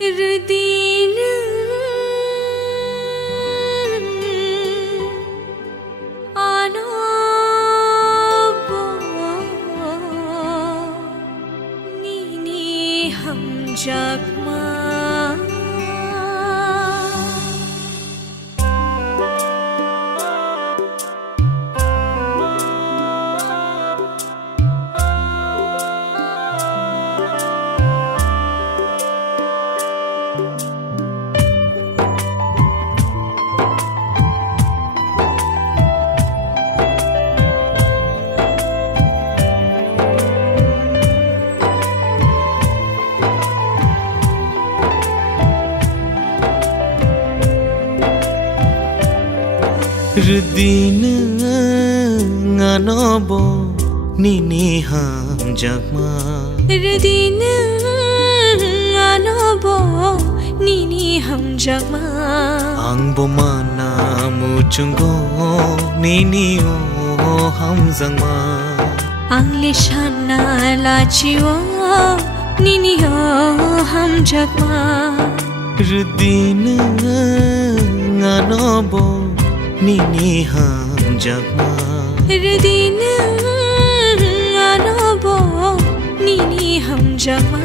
Erdin Anobo Nini Hamjakma Erdin Anobo Nini Hamjakma Erdin Anobo Nini Hamjakma Angbo mana muchungo Nini o Hamzangma Angle shana lachiwo Nini o Hamjakma Erdin Anobo Nini Hamjakma Erdin Anobo Nini Hamjakma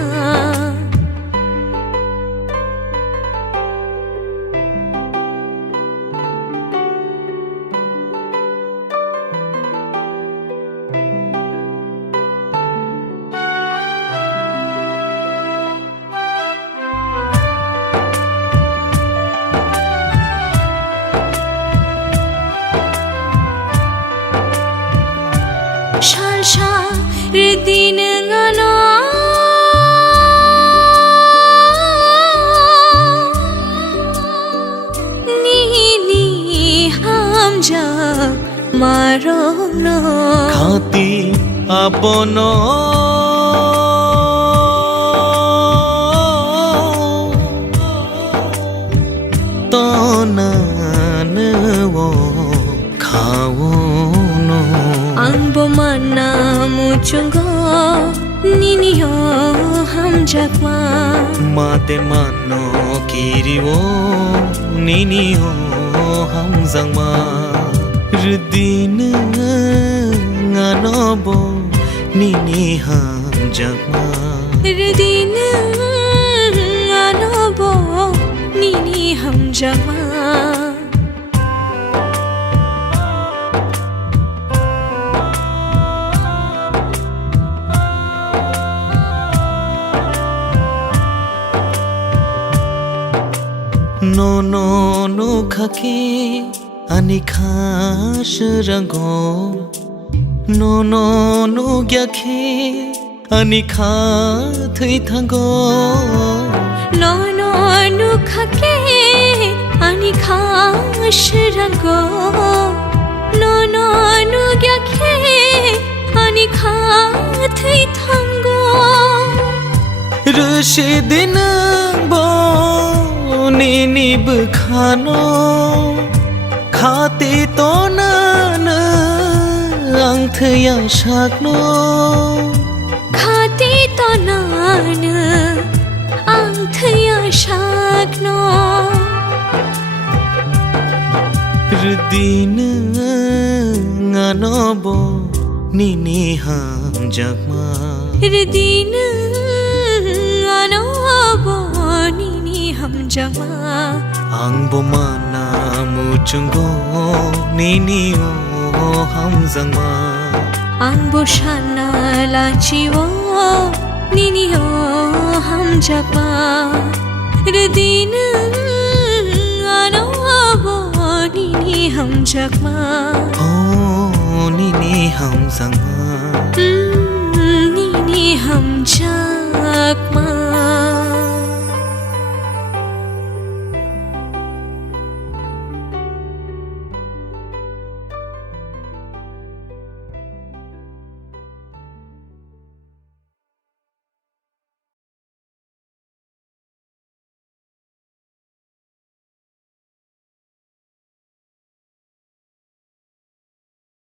Shalsha Erdin Ano Nini Hamjak Marono Khati abono Tonanwo Khawono Angbo mana muchungo Nini o Hamjakma Mate mano kiriwo Nini o Hamzangma Erdin Anobo Nini Hamjakma Erdin Anobo Nini Hamjakma No no no khake anikhash rango No no no gyakhe anikha thui thango No no no khake ani khash rango No no no gyakhe ani khathai thango Rashidin bo Nini bkhano khati tonana angthya shakno Khati tonan angthya shakno Erdin Anobo Nini Hamjakma Erdin Anobo Nini Hamjakma Angbo mana muchungo Nini o Hamzangma Angbo shana lachiwo Nini o Hamjakma Erdin Anobo Nini Hamjakma Oh Nini Hamzangma Nini Hamjakma